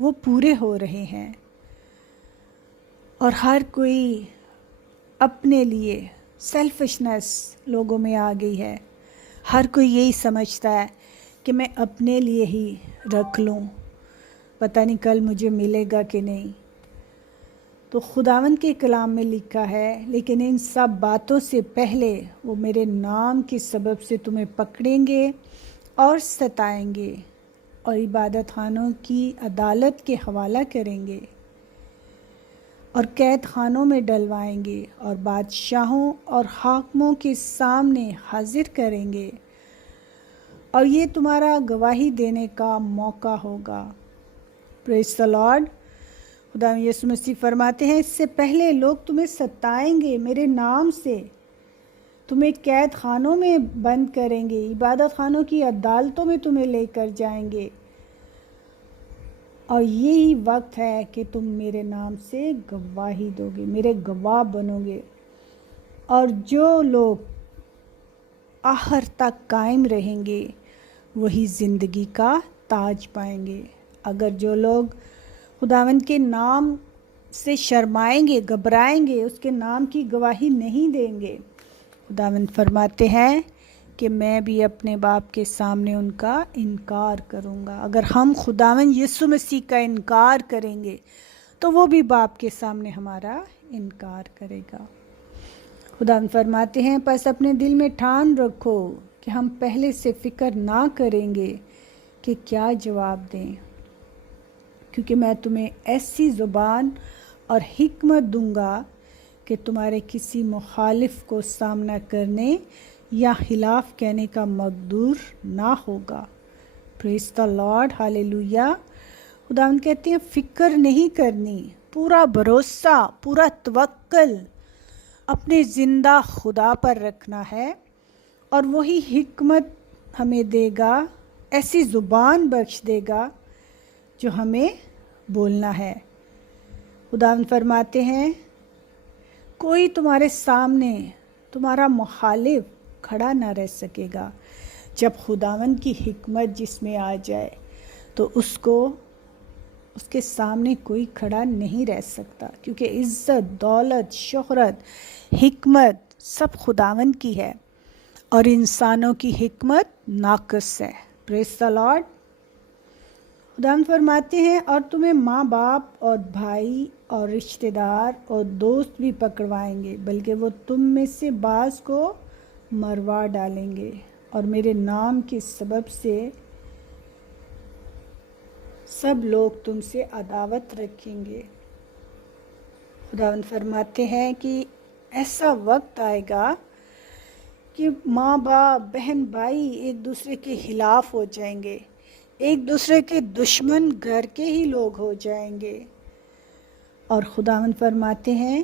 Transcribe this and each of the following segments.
وہ پورے ہو رہے ہیں، اور ہر کوئی اپنے لیے سیلفشنس لوگوں میں آ گئی ہے. ہر کوئی یہی سمجھتا ہے کہ میں اپنے لیے ہی رکھ لوں، پتہ نہیں کل مجھے ملے گا کہ نہیں. تو خداوند کے کلام میں لکھا ہے، لیکن ان سب باتوں سے پہلے وہ میرے نام کے سبب سے تمہیں پکڑیں گے اور ستائیں گے، اور عبادت خانوں کی عدالت کے حوالہ کریں گے، اور قید خانوں میں ڈلوائیں گے، اور بادشاہوں اور حاکموں کے سامنے حاضر کریں گے، اور یہ تمہارا گواہی دینے کا موقع ہوگا. پریز دی لارڈ. خدا یسوع مسیح فرماتے ہیں، اس سے پہلے لوگ تمہیں ستائیں گے میرے نام سے، تمہیں قید خانوں میں بند کریں گے، عبادت خانوں کی عدالتوں میں تمہیں لے کر جائیں گے، اور یہی وقت ہے کہ تم میرے نام سے گواہی دو گے، میرے گواہ بنو گے. اور جو لوگ آخر تک قائم رہیں گے وہی زندگی کا تاج پائیں گے. اگر جو لوگ خداوند کے نام سے شرمائیں گے، گھبرائیں گے، اس کے نام کی گواہی نہیں دیں گے، خداوند فرماتے ہیں کہ میں بھی اپنے باپ کے سامنے ان کا انکار کروں گا. اگر ہم خداوند یسوع مسیح کا انکار کریں گے تو وہ بھی باپ کے سامنے ہمارا انکار کرے گا. خداوند فرماتے ہیں، پس اپنے دل میں ٹھان رکھو کہ ہم پہلے سے فکر نہ کریں گے کہ کیا جواب دیں، کیونکہ میں تمہیں ایسی زبان اور حکمت دوں گا کہ تمہارے کسی مخالف کو سامنا کرنے یا خلاف کہنے کا مقدور نہ ہوگا. پریز دی لارڈ. ہالےلویا. خداوند کہتے ہیں فکر نہیں کرنی، پورا بھروسہ، پورا توکل اپنے زندہ خدا پر رکھنا ہے، اور وہی حکمت ہمیں دے گا، ایسی زبان بخش دے گا جو ہمیں بولنا ہے. خداوند فرماتے ہیں کوئی تمہارے سامنے تمہارا مخالف کھڑا نہ رہ سکے گا. جب خداوند کی حکمت جس میں آ جائے تو اس کے سامنے کوئی کھڑا نہیں رہ سکتا، کیونکہ عزت، دولت، شہرت، حکمت سب خداوند کی ہے، اور انسانوں کی حکمت ناقص ہے. پریز دی لارڈ. خداوند فرماتے ہیں اور تمہیں ماں باپ اور بھائی اور رشتہ دار اور دوست بھی پکڑوائیں گے، بلکہ وہ تم میں سے بعض کو مروا ڈالیں گے، اور میرے نام کے سبب سے سب لوگ تم سے عداوت رکھیں گے. خداوند فرماتے ہیں کہ ایسا وقت آئے گا کہ ماں باپ، بہن بھائی ایک دوسرے کے خلاف ہو جائیں گے، ایک دوسرے کے دشمن گھر کے ہی لوگ ہو جائیں گے. اور خداوند فرماتے ہیں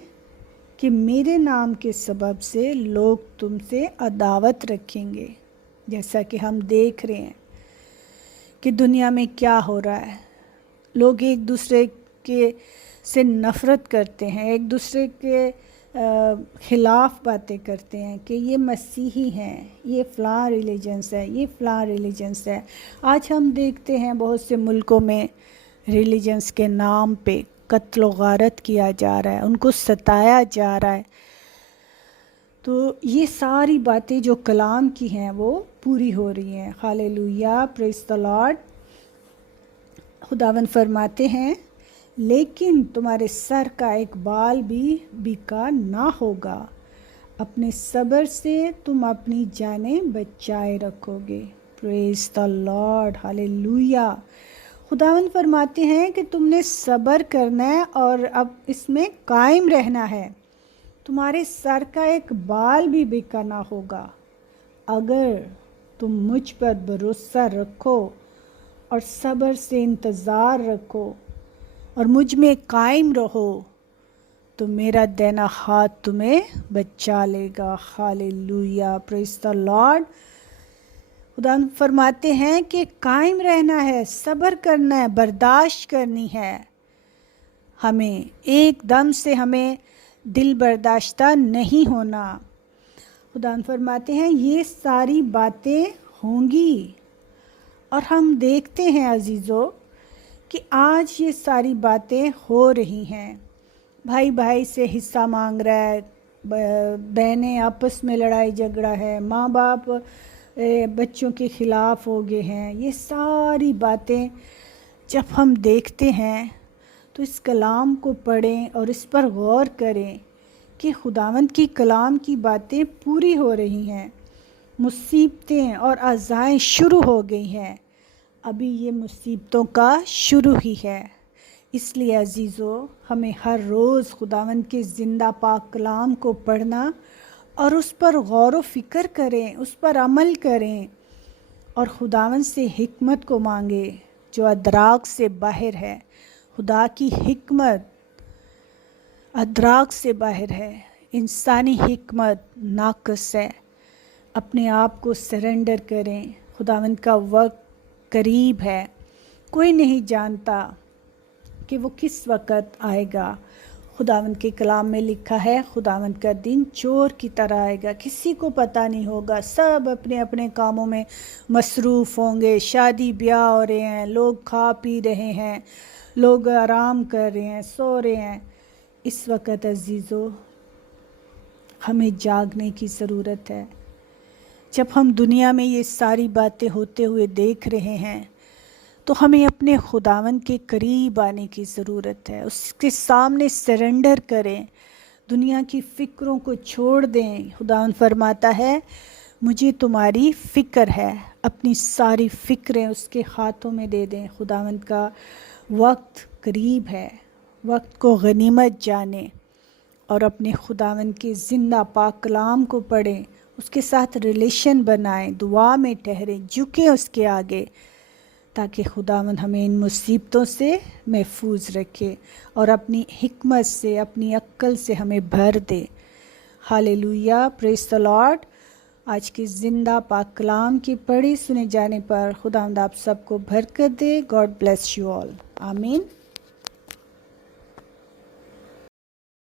کہ میرے نام کے سبب سے لوگ تم سے عداوت رکھیں گے. جیسا کہ ہم دیکھ رہے ہیں کہ دنیا میں کیا ہو رہا ہے، لوگ ایک دوسرے کے سے نفرت کرتے ہیں، ایک دوسرے کے خلاف باتیں کرتے ہیں کہ یہ مسیحی ہیں، یہ فلاں ریلیجنس ہے، یہ فلاں ریلیجنس ہے. آج ہم دیکھتے ہیں بہت سے ملکوں میں ریلیجنس کے نام پہ قتل و غارت کیا جا رہا ہے، ان کو ستایا جا رہا ہے. تو یہ ساری باتیں جو کلام کی ہیں وہ پوری ہو رہی ہیں. ہالےلویا. پریز دی لارڈ. خداوند فرماتے ہیں لیکن تمہارے سر کا ایک بال بھی بیکار نہ ہوگا، اپنے صبر سے تم اپنی جانیں بچائے رکھو گے. پریز دی لارڈ. ہالےلویا. خداوند فرماتے ہیں کہ تم نے صبر کرنا ہے اور اب اس میں قائم رہنا ہے. تمہارے سر کا ایک بال بھی بیکار نہ ہوگا اگر تم مجھ پر بھروسہ رکھو اور صبر سے انتظار رکھو اور مجھ میں قائم رہو، تو میرا دینا ہاتھ تمہیں بچا لے گا. ہالےلویا. پریز دی لارڈ. خدا فرماتے ہیں کہ قائم رہنا ہے، صبر کرنا ہے، برداشت کرنی ہے. ہمیں ایک دم سے ہمیں دل برداشتہ نہیں ہونا. خدا فرماتے ہیں یہ ساری باتیں ہوں گی. اور ہم دیکھتے ہیں عزیزو کہ آج یہ ساری باتیں ہو رہی ہیں. بھائی بھائی سے حصہ مانگ رہا ہے، بہنیں آپس میں لڑائی جھگڑا ہے، ماں باپ بچوں کے خلاف ہو گئے ہیں. یہ ساری باتیں جب ہم دیکھتے ہیں تو اس کلام کو پڑھیں اور اس پر غور کریں کہ خداوند کی کلام کی باتیں پوری ہو رہی ہیں. مصیبتیں اور آزائیں شروع ہو گئی ہیں. ابھی یہ مصیبتوں کا شروع ہی ہے. اس لیے عزیزو، ہمیں ہر روز خداوند کے زندہ پاک کلام کو پڑھنا اور اس پر غور و فکر کریں، اس پر عمل کریں اور خداوند سے حکمت کو مانگے جو ادراک سے باہر ہے. خدا کی حکمت ادراک سے باہر ہے. انسانی حکمت ناقص ہے. اپنے آپ کو سرنڈر کریں. خداوند کا وقت قریب ہے. کوئی نہیں جانتا کہ وہ کس وقت آئے گا. خداوند کے کلام میں لکھا ہے خداوند کا دن چور کی طرح آئے گا. کسی کو پتہ نہیں ہوگا. سب اپنے اپنے کاموں میں مصروف ہوں گے. شادی بیاہ ہو رہے ہیں، لوگ کھا پی رہے ہیں، لوگ آرام کر رہے ہیں، سو رہے ہیں. اس وقت عزیزو ہمیں جاگنے کی ضرورت ہے. جب ہم دنیا میں یہ ساری باتیں ہوتے ہوئے دیکھ رہے ہیں تو ہمیں اپنے خداوند کے قریب آنے کی ضرورت ہے. اس کے سامنے سرنڈر کریں. دنیا کی فکروں کو چھوڑ دیں. خداوند فرماتا ہے مجھے تمہاری فکر ہے. اپنی ساری فکریں اس کے ہاتھوں میں دے دیں. خداوند کا وقت قریب ہے. وقت کو غنیمت جانیں اور اپنے خداوند کے زندہ پاک کلام کو پڑھیں. اس کے ساتھ ریلیشن بنائیں. دعا میں ٹھہریں. جھکیں اس کے آگے تاکہ خداوند ہمیں ان مصیبتوں سے محفوظ رکھے اور اپنی حکمت سے، اپنی عقل سے ہمیں بھر دے. ہاللیلویا، پریز دی لارڈ. آج کے زندہ پاک کلام کے پڑھے سنے جانے پر خداوند آپ سب کو برکت دے. God bless you all. آمین.